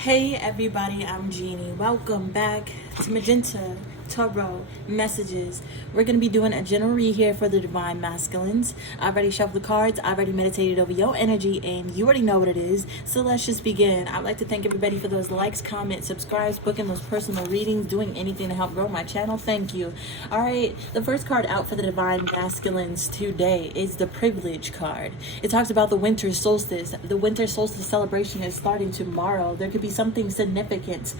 Hey everybody, I'm Jeannie. Welcome back to Magenta Tarot Messages. We're going to be doing a general read here for the Divine Masculines. I already shuffled the cards, I already meditated over your energy, and you already know what it is. So let's just begin. I'd like to thank everybody for those likes, comments, subscribes, booking those personal readings, doing anything to help grow my channel. Thank you. Alright, the first card out for the Divine Masculines today is the Privilege card. It talks about the winter solstice. The winter solstice celebration is starting tomorrow. There could be something significant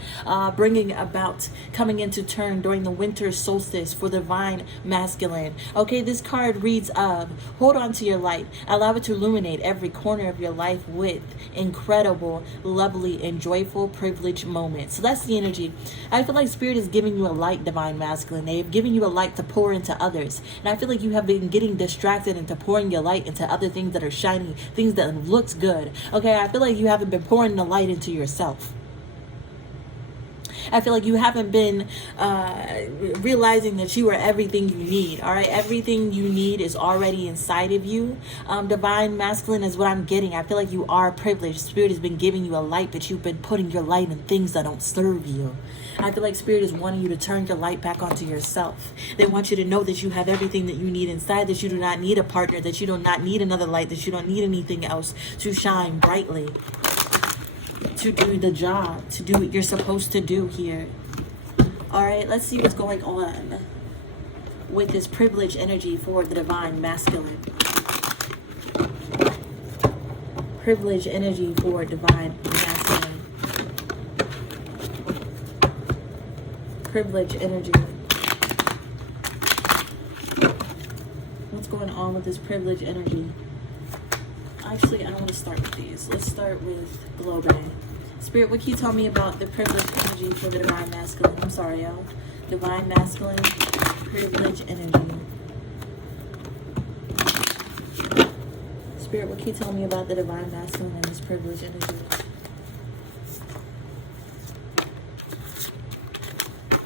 bringing about, coming into turn during the winter solstice for the Divine Masculine. Okay, this card reads hold on to your light. Allow it to illuminate every corner of your life with incredible, lovely, and joyful privilege moments. So that's the energy. I feel like Spirit is giving you a light, Divine Masculine. They've given you a light to pour into others. And I feel like you have been getting distracted into pouring your light into other things that are shiny, things that looks good. Okay, I feel like you haven't been pouring the light into yourself. I feel like you haven't been realizing that you are everything you need. All right, everything you need is already inside of you. Divine Masculine is what I'm getting. I feel like you are privileged. Spirit has been giving you a light, but you've been putting your light in things that don't serve you. I feel like Spirit is wanting you to turn your light back onto yourself. They want you to know that you have everything that you need inside, that you do not need a partner, that you do not need another light, that you don't need anything else to shine brightly, to do the job, to do what you're supposed to do here. All right, let's see what's going on with this privilege energy for the Divine Masculine. Privilege energy for Divine Masculine. Privilege energy. What's going on with this privilege energy? Actually, I want to start with these. Let's start with Globe. Spirit, what can you tell me about the privilege energy for the Divine Masculine? I'm sorry, y'all. Divine Masculine, privilege energy. Spirit, what can you tell me about the Divine Masculine and this privilege energy?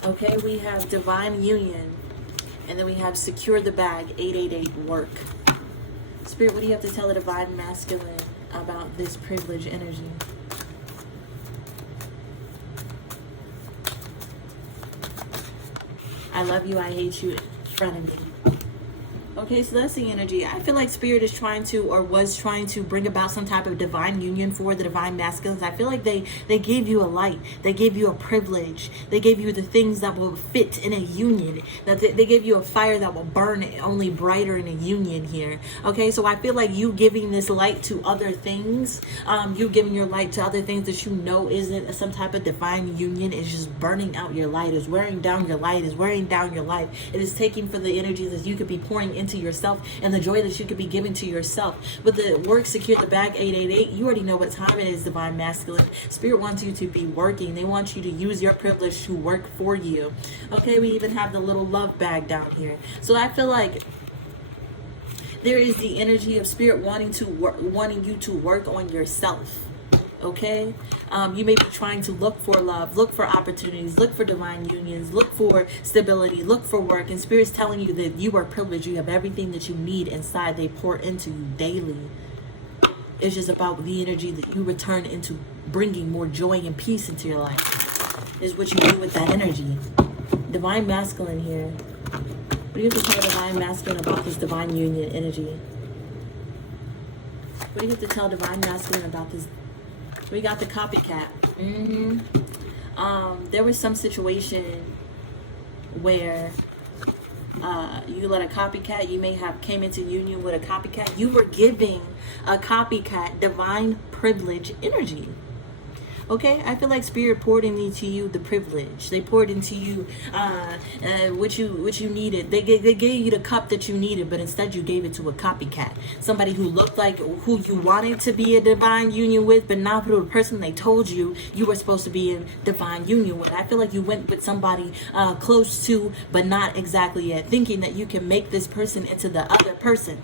Okay, we have Divine Union. And then we have Secure the Bag, 888 Work. Spirit, what do you have to tell the Divine Masculine about this privilege energy? I love you, I hate you, frenemy. Okay, so that's the energy. I feel like Spirit is trying to, or was trying to, bring about some type of divine union for the Divine Masculines. I feel like they gave you a light. They gave you a privilege. They gave you the things that will fit in a union. That they gave you a fire that will burn only brighter in a union here. Okay, so I feel like you giving this light to other things, you giving your light to other things that you know isn't some type of divine union, is just burning out your light, is wearing down your light, is wearing down your life. It is taking for the energy that you could be pouring into yourself and the joy that you could be giving to yourself. With the Work, Secure the Bag, 888, you already know what time it is, Divine Masculine. Spirit wants you to be working. They want you to use your privilege to work for you. Okay, we even have the little love bag down here. So I feel like there is the energy of Spirit wanting you to work on yourself. Okay, you may be trying to look for love, look for opportunities, look for divine unions, look for stability, look for work, and Spirit's telling you that you are privileged. You have everything that you need inside. They pour into you daily. It's just about the energy that you return into bringing more joy and peace into your life is what you do with that energy. Divine Masculine here. What do you have to tell Divine Masculine about this divine union energy? What do you have to tell Divine Masculine about this? We got the copycat. There was some situation where you let a copycat, you may have came into union with a copycat. You were giving a copycat divine privilege energy. Okay, I feel like Spirit poured into you the privilege. They poured into you what you needed. They gave you the cup that you needed, but instead you gave it to a copycat. Somebody who looked like who you wanted to be a divine union with, but not the person they told you were supposed to be in divine union with. I feel like you went with somebody close to, but not exactly yet, thinking that you can make this person into the other person.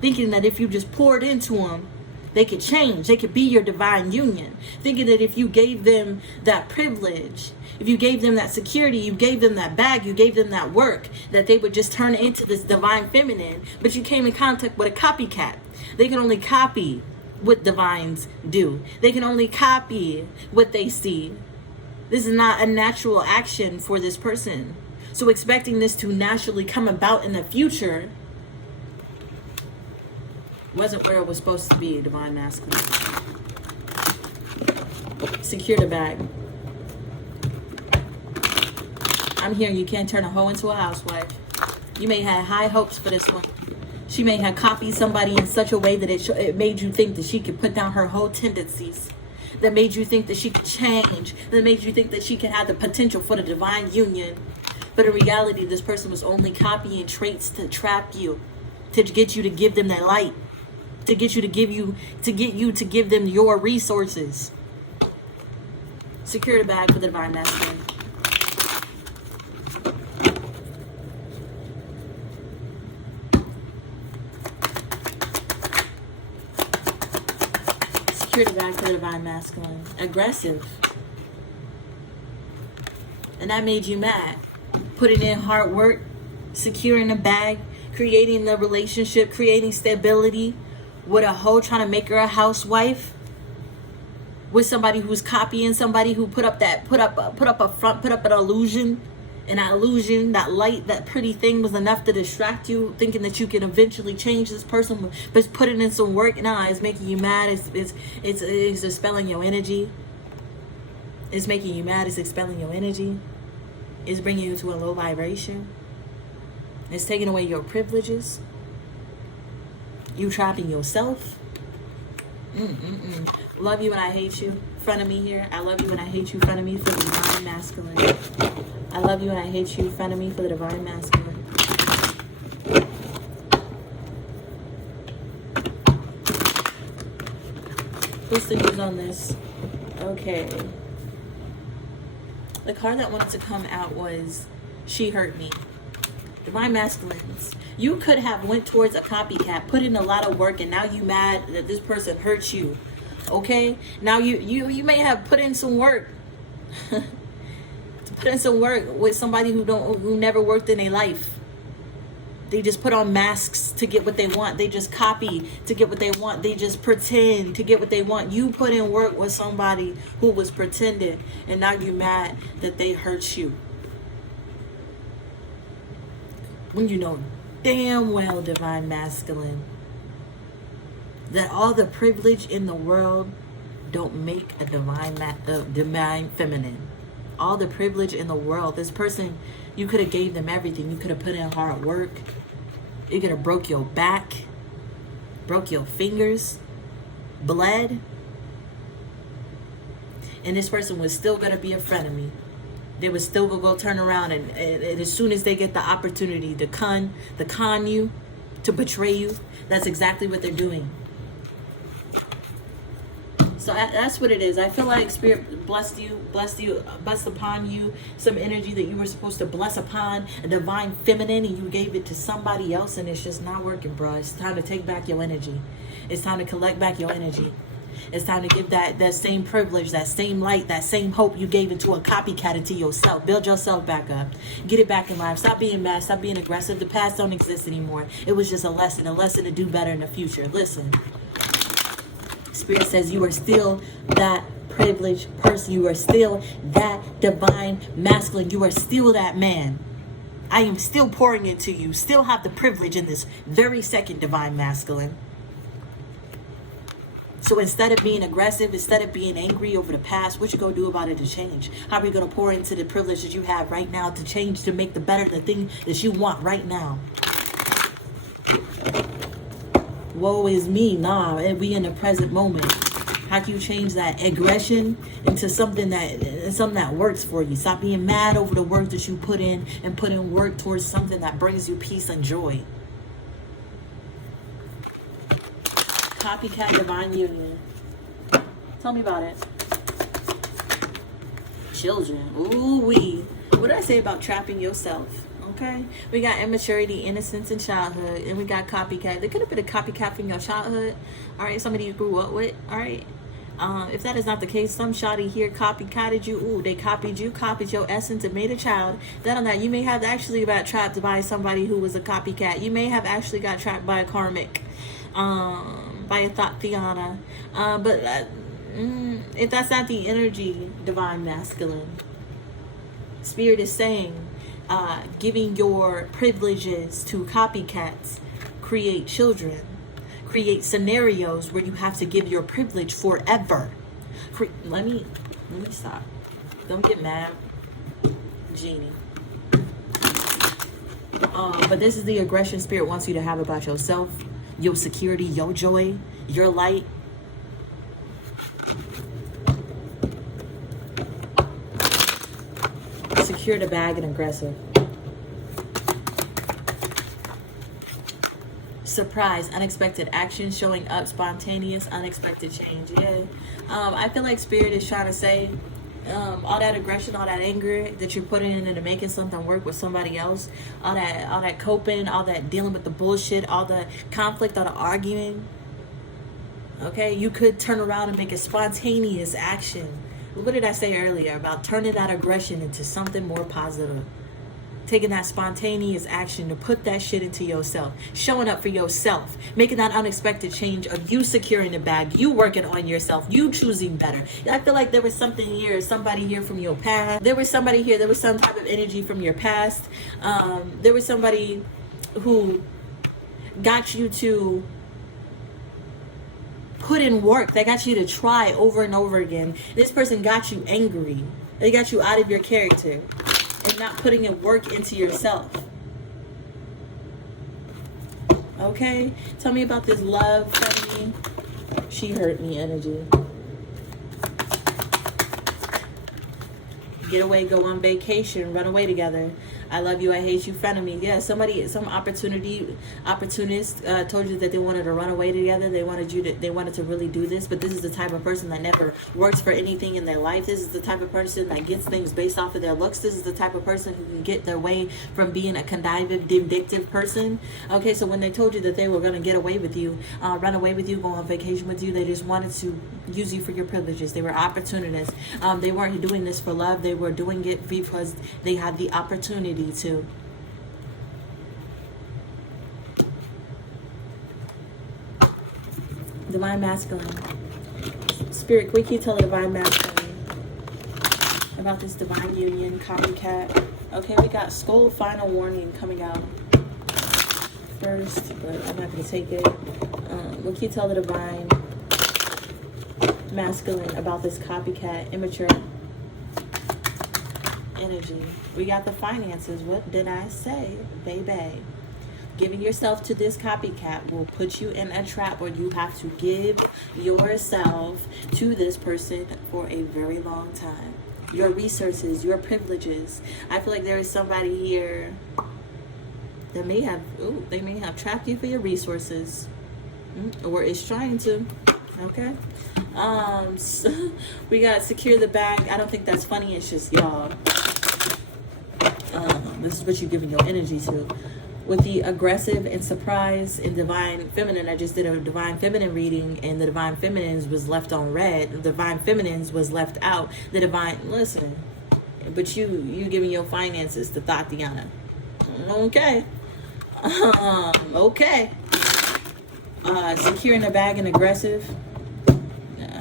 Thinking that if you just poured into them, they could change. They could be your divine union. Thinking that if you gave them that privilege, if you gave them that security, you gave them that bag, you gave them that work, that they would just turn into this divine feminine. But you came in contact with a copycat. They can only copy what divines do. They can only copy what they see. This is not a natural action for this person. So expecting this to naturally come about in the future wasn't where it was supposed to be, divine masculine. Secure the bag. I'm hearing you can't turn a hoe into a housewife. You may have high hopes for this one. She may have copied somebody in such a way that it made you think that she could put down her whole tendencies. That made you think that she could change. That made you think that she could have the potential for the divine union. But in reality, this person was only copying traits to trap you. To get you to give them their light. To get you to give them your resources. Secure the bag for the divine masculine. Secure the bag for the divine masculine. Aggressive. And that made you mad. Putting in hard work, securing the bag, creating the relationship, creating stability with a hoe trying to make her a housewife. With somebody who's copying somebody who put up an illusion. And that illusion, that light, that pretty thing was enough to distract you, thinking that you can eventually change this person, but putting in some work. Nah, it's making you mad. It's expelling your energy. It's making you mad. It's expelling your energy. It's bringing you to a low vibration. It's taking away your privileges. You trapping yourself. Love you and I hate you. Front of me here. I love you and I hate you. Front of me for the divine masculine. I love you and I hate you. Front of me for the divine masculine. What's the news on this? Okay. The card that wanted to come out was She Hurt Me. Divine masculines. You could have went towards a copycat, put in a lot of work, and now you mad that this person hurt you. Okay? Now you may have put in some work. Put in some work with somebody who never worked in their life. They just put on masks to get what they want. They just copy to get what they want. They just pretend to get what they want. You put in work with somebody who was pretending, and now you're mad that they hurt you. When you know damn well, divine masculine, that all the privilege in the world don't make a divine feminine. All the privilege in the world. This person, you could have gave them everything. You could have put in hard work. You could have broke your back, broke your fingers, bled, and this person was still going to be a frenemy. They was still going to go turn around and as soon as they get the opportunity to con you, to betray you, that's exactly what they're doing. So that's what it is. I feel like Spirit blessed upon you some energy that you were supposed to bless upon a divine feminine, and you gave it to somebody else, and it's just not working, bro. It's time to take back your energy. It's time to collect back your energy. It's time to give that same privilege, that same light, that same hope you gave into a copycat into yourself. Build yourself back up. Get it back in life. Stop being mad. Stop being aggressive. The past don't exist anymore. It was just a lesson to do better in the future. Listen. Spirit says you are still that privileged person. You are still that divine masculine. You are still that man. I am still pouring into you. Still have the privilege in this very second, divine masculine. So instead of being aggressive, instead of being angry over the past, what you gonna do about it to change? How are you gonna pour into the privilege that you have right now to change, to make the better the thing that you want right now? Woe is me. Nah, we in the present moment. How can you change that aggression into something that works for you? Stop being mad over the work that you put in, and put in work towards something that brings you peace and joy. Copycat divine union. Tell me about it. Children. Ooh wee. What did I say about trapping yourself? Okay. We got immaturity, innocence, and childhood. And we got copycat. There could have been a copycat from your childhood. Alright, somebody you grew up with. Alright. If that is not the case, some shoddy here copycatted you. Ooh, they copied you, copied your essence, and made a child. That on that, you may have actually got trapped by somebody who was a copycat. You may have actually got trapped by a karmic. by a Tatiana. If that's not the energy, divine masculine, Spirit is saying, giving your privileges to copycats create children, create scenarios where you have to give your privilege forever. Let me stop. Don't get mad, Genie. But this is the aggression Spirit wants you to have about yourself, your security, your joy, your light. Secure the bag and aggressive. Surprise, unexpected action showing up, spontaneous, unexpected change. Yeah. I feel like Spirit is trying to say, all that aggression, all that anger that you're putting into making something work with somebody else, all that coping, all that dealing with the bullshit, all the conflict, all the arguing. Okay, you could turn around and make a spontaneous action. What did I say earlier about turning that aggression into something more positive? Taking that spontaneous action to put that shit into yourself, showing up for yourself, making that unexpected change of you securing the bag, you working on yourself, you choosing better. I feel like there was something here, somebody here from your past. There was somebody here, there was some type of energy from your past. There was somebody who got you to put in work. They got you to try over and over again. This person got you angry. They got you out of your character and not putting in work into yourself. Okay? Tell me about this love from me. She hurt me energy. Get away, go on vacation, run away together. I love you, I hate you, friend of me. Yeah, some opportunist told you that they wanted to run away together. They wanted to really do this, but this is the type of person that never works for anything in their life. This is the type of person that gets things based off of their looks. This is the type of person who can get their way from being a conniving, vindictive person. Okay, so when they told you that they were going to get away with you, run away with you, go on vacation with you, they just wanted to use you for your privileges. They were opportunists. They weren't doing this for love. They were doing it because they had the opportunity to. Divine masculine. Spirit, quick, you tell the divine masculine about this divine union, copycat. Okay, we got Skull final warning coming out first, but I'm not going to take it. What can you tell the divine masculine about this copycat, immature energy? We got the finances. What did I say, baby? Giving yourself to this copycat will put you in a trap where you have to give yourself to this person for a very long time. Your resources, your privileges. I feel like there is somebody here that may have trapped you for your resources, or is trying to. Okay. So we got secure the bag. I don't think that's funny. It's just y'all. This is what you're giving your energy to. With the aggressive and surprise and divine feminine, I just did a divine feminine reading, and the divine feminines was left on red. The divine feminines was left out. The divine, listen, but you giving your finances to Tatiana. Okay. Okay. Securing the bag and aggressive.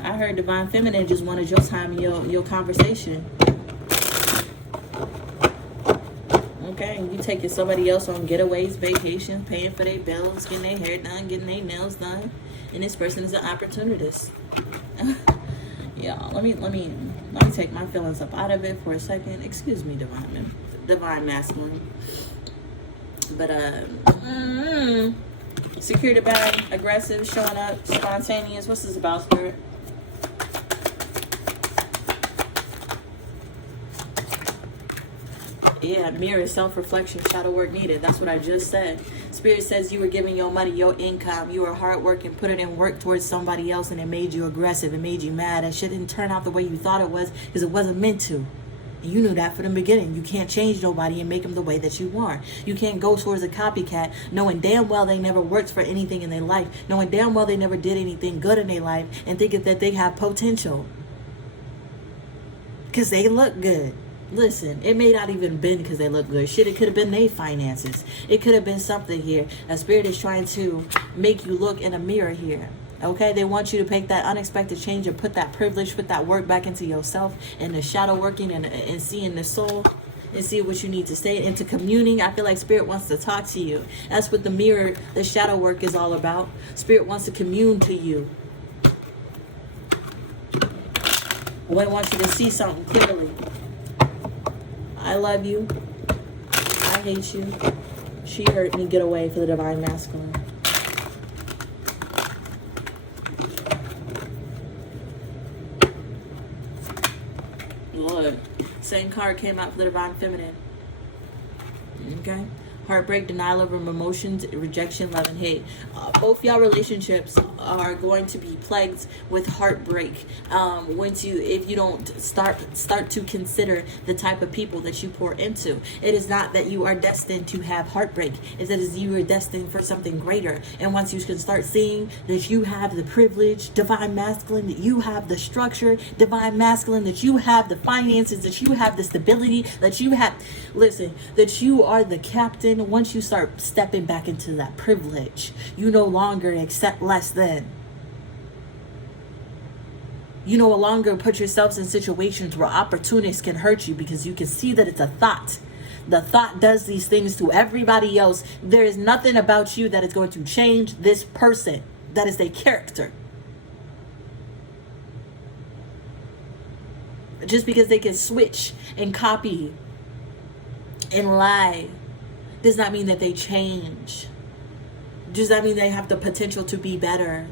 I heard divine feminine just wanted your time and your conversation. Okay, and you taking somebody else on getaways, vacations, paying for their bills, getting their hair done, getting their nails done, and this person is an opportunist. Yeah, let me take my feelings up out of it for a second. Excuse me, divine masculine. But secure the bag, aggressive, showing up, spontaneous. What's this about, Spirit? Yeah, mirror, self-reflection, shadow work needed. That's what I just said. Spirit says you were giving your money, your income. You were hard working, put it in work towards somebody else, and it made you aggressive. It made you mad. That shit didn't turn out the way you thought it was because it wasn't meant to. And you knew that from the beginning. You can't change nobody and make them the way that you want. You can't go towards a copycat knowing damn well they never worked for anything in their life, knowing damn well they never did anything good in their life, and thinking that they have potential because they look good. Listen, it may not even been because they look good. Shit, it could have been their finances. It could have been something here. A spirit is trying to make you look in a mirror here. Okay, they want you to make that unexpected change and put that privilege, put that work back into yourself, and the shadow working, and seeing the soul and see what you need to say, into communing. I feel like Spirit wants to talk to you. That's what the mirror, the shadow work is all about. Spirit wants to commune to you. I want you to see something clearly. I love you. I hate you. She hurt me. Get away for the divine masculine. Lord. Same card came out for the divine feminine. Okay. Heartbreak, denial of emotions, rejection, love, and hate. Both y'all relationships are going to be plagued with heartbreak. If you don't start to consider the type of people that you pour into. It is not that you are destined to have heartbreak. It's that you are destined for something greater. And once you can start seeing that you have the privilege, divine masculine, that you have the structure, divine masculine, that you have the finances, that you have the stability, that you have, listen, that you are the captain. Once you start stepping back into that privilege, you no longer accept less than. You no longer put yourselves in situations where opportunists can hurt you, because you can see that it's a thought. The thought does these things to everybody else. There is nothing about you that is going to change this person. That is their character. Just because they can switch and copy and lie does not mean that they change. Does that mean they have the potential to be better?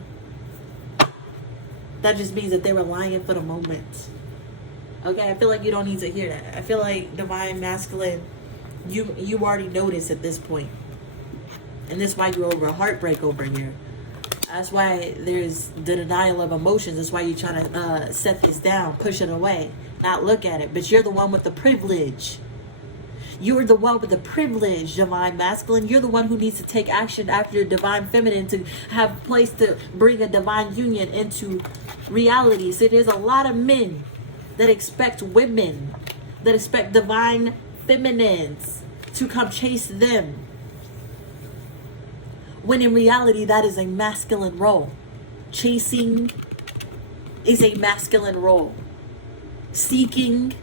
That just means that they were lying for the moment. Okay, I feel like you don't need to hear that. I feel like divine masculine, you already noticed at this point. And that's why you're over heartbreak over here. That's why there's the denial of emotions. That's why you're trying to set this down, push it away, not look at it. But you're the one with the privilege. You're the one with the privilege, divine masculine. You're the one who needs to take action after your divine feminine to have place to bring a divine union into reality. So there's a lot of men that expect women, that expect divine feminines to come chase them. When in reality, that is a masculine role. Chasing is a masculine role. Seeking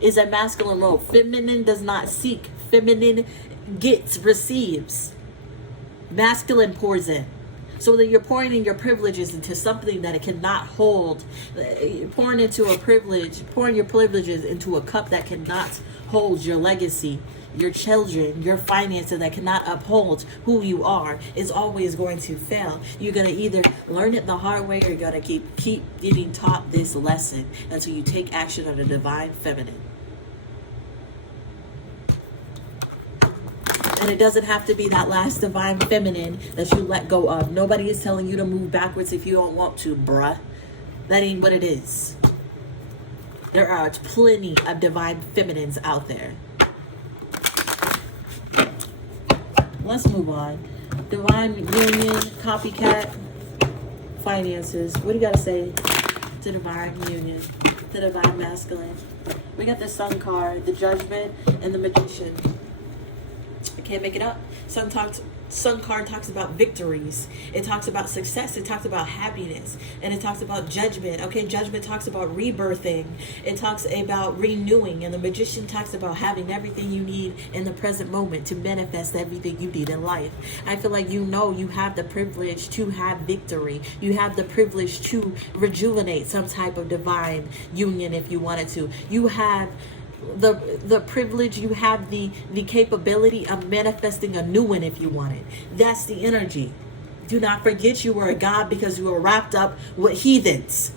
is a masculine role. Feminine does not seek. Feminine gets, receives. Masculine pours in. So that you're pouring in your privileges into something that it cannot hold. You're pouring into a privilege, pouring your privileges into a cup that cannot hold your legacy, your children, your finances, that cannot uphold who you are, is always going to fail. You're going to either learn it the hard way, or you're going to keep getting taught this lesson until you take action on the divine feminine. And it doesn't have to be that last divine feminine that you let go of. Nobody is telling you to move backwards if you don't want to, bruh. That ain't what it is. There are plenty of divine feminines out there. Let's move on. Divine union, copycat, finances. What do you got to say to divine union, to divine masculine? We got the Sun card, the Judgment, and the Magician. I can't make it up. Sun card talks about victories. It talks about success. It talks about happiness. And it talks about judgment. Okay, judgment talks about rebirthing. It talks about renewing. And the Magician talks about having everything you need in the present moment to manifest everything you need in life. I feel like you have the privilege to have victory. You have the privilege to rejuvenate some type of divine union if you wanted to. You have the privilege, you have the capability of manifesting a new one if you want it. That's the energy. Do not forget you were a god because you were wrapped up with heathens.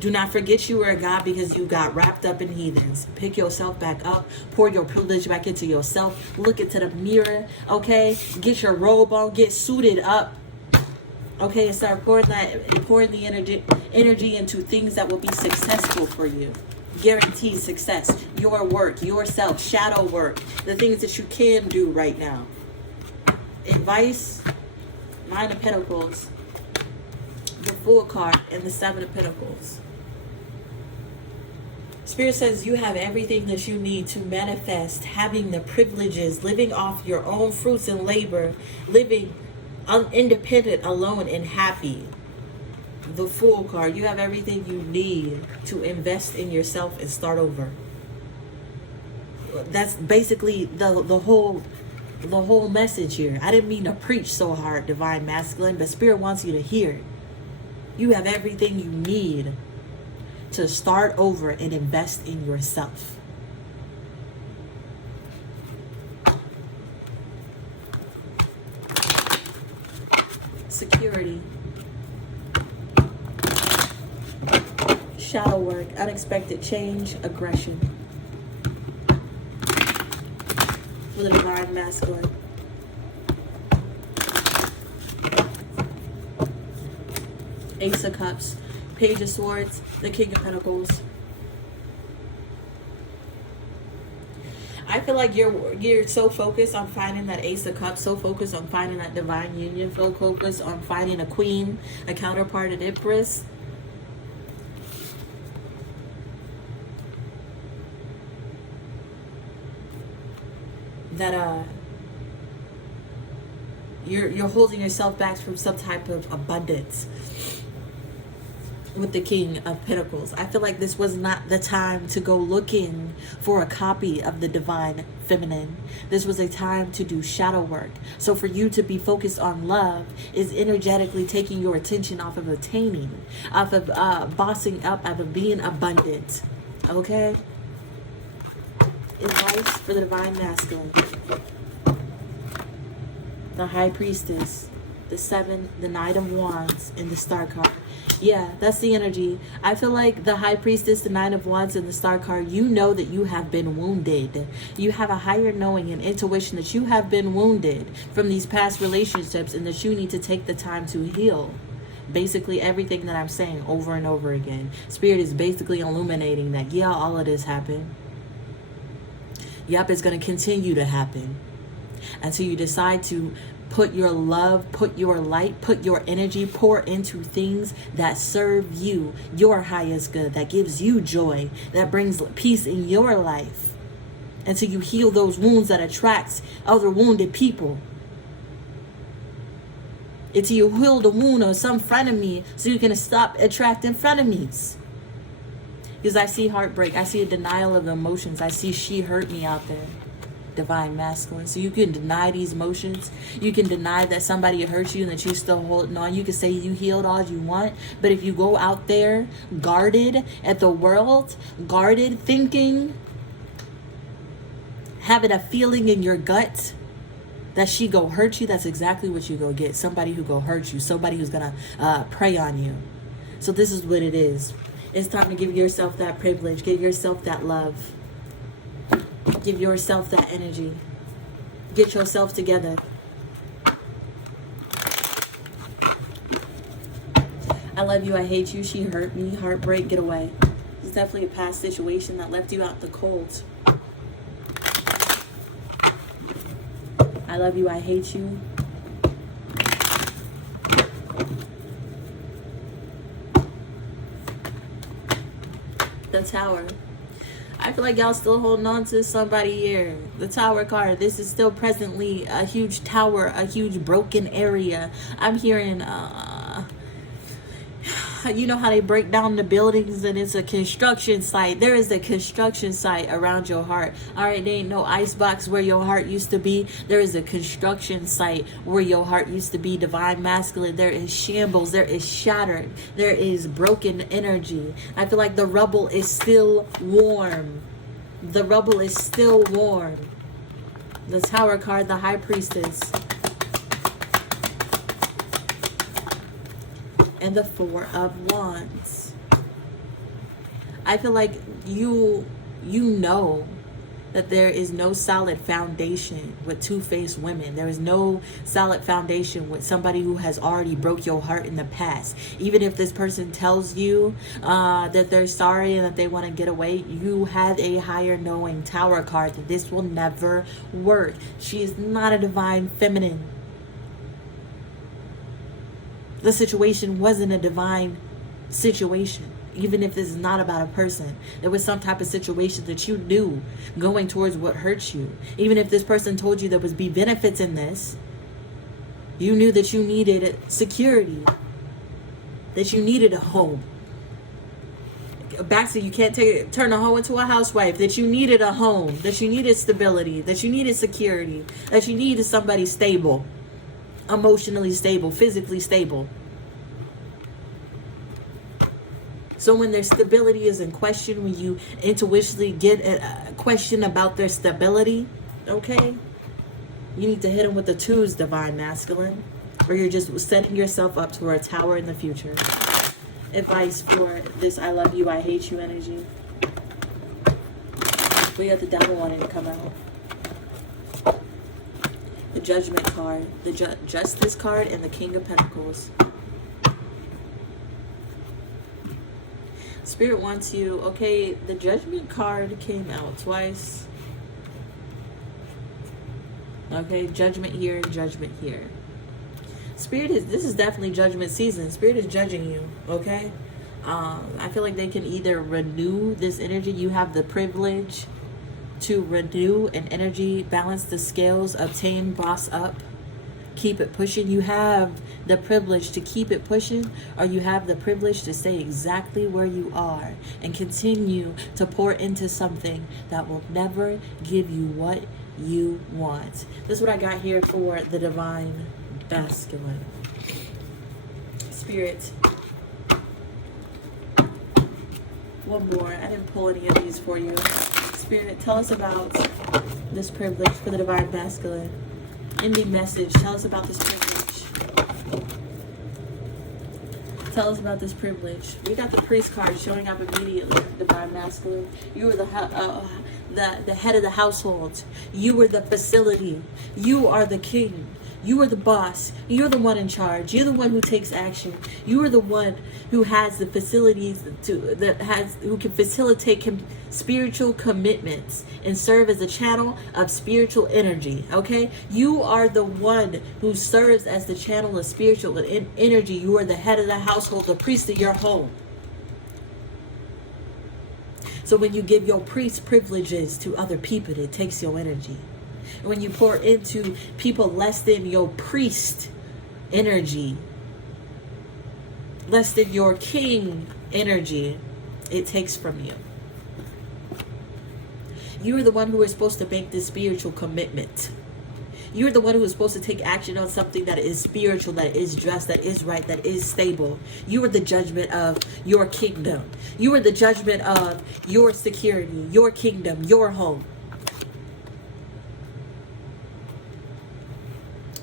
Do not forget you were a god because you got wrapped up in heathens. Pick yourself back up. Pour your privilege back into yourself. Look into the mirror, okay? Get your robe on. Get suited up. Okay, and start pouring the energy into things that will be successful for you. Guaranteed success. Your work, yourself, shadow work, the things that you can do right now. Advice, Nine of Pentacles, the Fool card, and the Seven of Pentacles. Spirit says you have everything that you need to manifest, having the privileges, living off your own fruits and labor, living independent, alone, and happy. The Fool card. You have everything you need to invest in yourself and start over. That's basically the whole message here. I didn't mean to preach so hard, Divine Masculine, but Spirit wants you to hear it. You have everything you need to start over and invest in yourself. Security. Shadow work, unexpected change, aggression. For the Divine Masculine. Ace of Cups, Page of Swords, the King of Pentacles. I feel like you're so focused on finding that Ace of Cups, so focused on finding that divine union, so focused on finding a queen, a counterpart, an empress. That you're holding yourself back from some type of abundance with the King of Pentacles. I feel like this was not the time to go looking for a copy of the Divine Feminine. This was a time to do shadow work. So for you to be focused on love is energetically taking your attention off of attaining, off of bossing up, off of being abundant. Okay? Advice for the Divine Masculine. The High Priestess, the Seven, the Knight of Wands, and the Star card. Yeah, that's the energy. I feel like the High Priestess, the Nine of Wands, and the Star card, you know that you have been wounded. You have a higher knowing and intuition that you have been wounded from these past relationships and that you need to take the time to heal. Basically everything that I'm saying over and over again. Spirit is basically illuminating that, yeah, all of this happened. Yep, it's going to continue to happen until you decide to put your love, put your light, put your energy, pour into things that serve you, your highest good, that gives you joy, that brings peace in your life. Until you heal those wounds that attracts other wounded people. Until you heal the wound of some frenemy so you can stop attracting frenemies. Because I see heartbreak. I see a denial of emotions. I see she hurt me out there. Divine Masculine. So you can deny these emotions. You can deny that somebody hurt you and that you're still holding on. You can say you healed all you want. But if you go out there guarded at the world, guarded thinking, having a feeling in your gut that she go hurt you, that's exactly what you go get. Somebody who go hurt you. Somebody who's going to prey on you. So this is what it is. It's time to give yourself that privilege. Give yourself that love. Give yourself that energy. Get yourself together. I love you. I hate you. She hurt me. Heartbreak. Get away. It's definitely a past situation that left you out in the cold. I love you. I hate you. The Tower. I feel like y'all still holding on to somebody here. The Tower card. This is still presently a huge tower, a huge broken area. I'm hearing, you know how they break down the buildings and it's a construction site. There is a construction site around your heart. All right, there ain't no icebox where your heart used to be. There is a construction site where your heart used to be. Divine Masculine. There is shambles. There is shattered. There is broken energy. I feel like the rubble is still warm. The rubble is still warm. The Tower card, the High Priestess. And the Four of Wands. I feel like you know that there is no solid foundation with two-faced women. There is no solid foundation with somebody who has already broke your heart in the past. Even if this person tells you that they're sorry and that they want to get away, you have a higher knowing. Tower card that this will never work. She is not a divine feminine. The situation wasn't a divine situation. even if this is not about a person. There was some type of situation that you knew going towards what hurts you. Even if this person told you there would be benefits in this, you knew that you needed security, that you needed a home. Back to you can't turn a hoe into a housewife, that you needed a home, that you needed stability, that you needed security, that you needed somebody stable, emotionally stable, physically stable. So when their stability is in question, when you intuitively get a question about their stability, okay, you need to hit them with the twos, Divine Masculine, or you're just setting yourself up for a tower in the future. Advice for this I love you, I hate you energy. We got the Devil wanting to come out. The Judgment card, the Justice card, and the King of Pentacles. Spirit wants you, okay, the Judgment card came out twice. Okay, Judgment here, Judgment here. Spirit this is definitely judgment season. Spirit is judging you, okay? I feel like they can either renew this energy. You have the privilege to renew an energy, balance the scales, obtain, boss up, keep it pushing. You have the privilege to keep it pushing, or you have the privilege to stay exactly where you are and continue to pour into something that will never give you what you want. This is what I got here for the Divine Masculine. Spirit, one more. I didn't pull any of these for you. Spirit, tell us about this privilege for the Divine Masculine. Ending message, tell us about this privilege. Tell us about this privilege. We got the Priest card showing up immediately. Divine Masculine, you are the head of the household. You are the facility. You are the king. You are the boss. You're the one in charge. You're the one who takes action. You are the one who has the facilities who can facilitate spiritual commitments and serve as a channel of spiritual energy. Okay, you are the one who serves as the channel of spiritual energy. You are the head of the household, the priest of your home. So when you give your priest privileges to other people, it takes your energy. When you pour into people less than your priest energy, less than your king energy, it takes from you. You are the one who is supposed to make this spiritual commitment. You're the one who is supposed to take action on something that is spiritual, that is just, that is right, that is stable. You are the judgment of your kingdom. You are the judgment of your security, your kingdom, your home.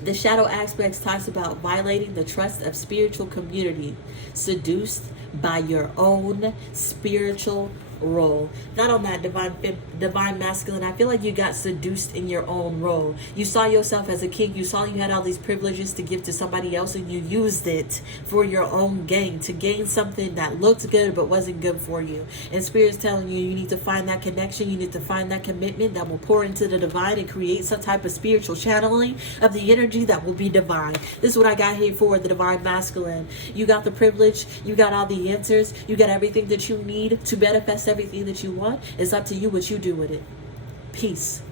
The shadow aspects talks about violating the trust of spiritual community, seduced by your own spiritual role. Not on that divine masculine. I feel like you got seduced in your own role. You saw yourself as a king. You saw you had all these privileges to give to somebody else, and you used it for your own gain, to gain something that looked good but wasn't good for you. And Spirit's telling you, you need to find that connection. You need to find that commitment that will pour into the divine and create some type of spiritual channeling of the energy that will be divine. This is what I got here for the divine masculine. You got the privilege. You got all the answers. You got everything that you need to manifest everything that you want. It's up to you what you do with it. Peace.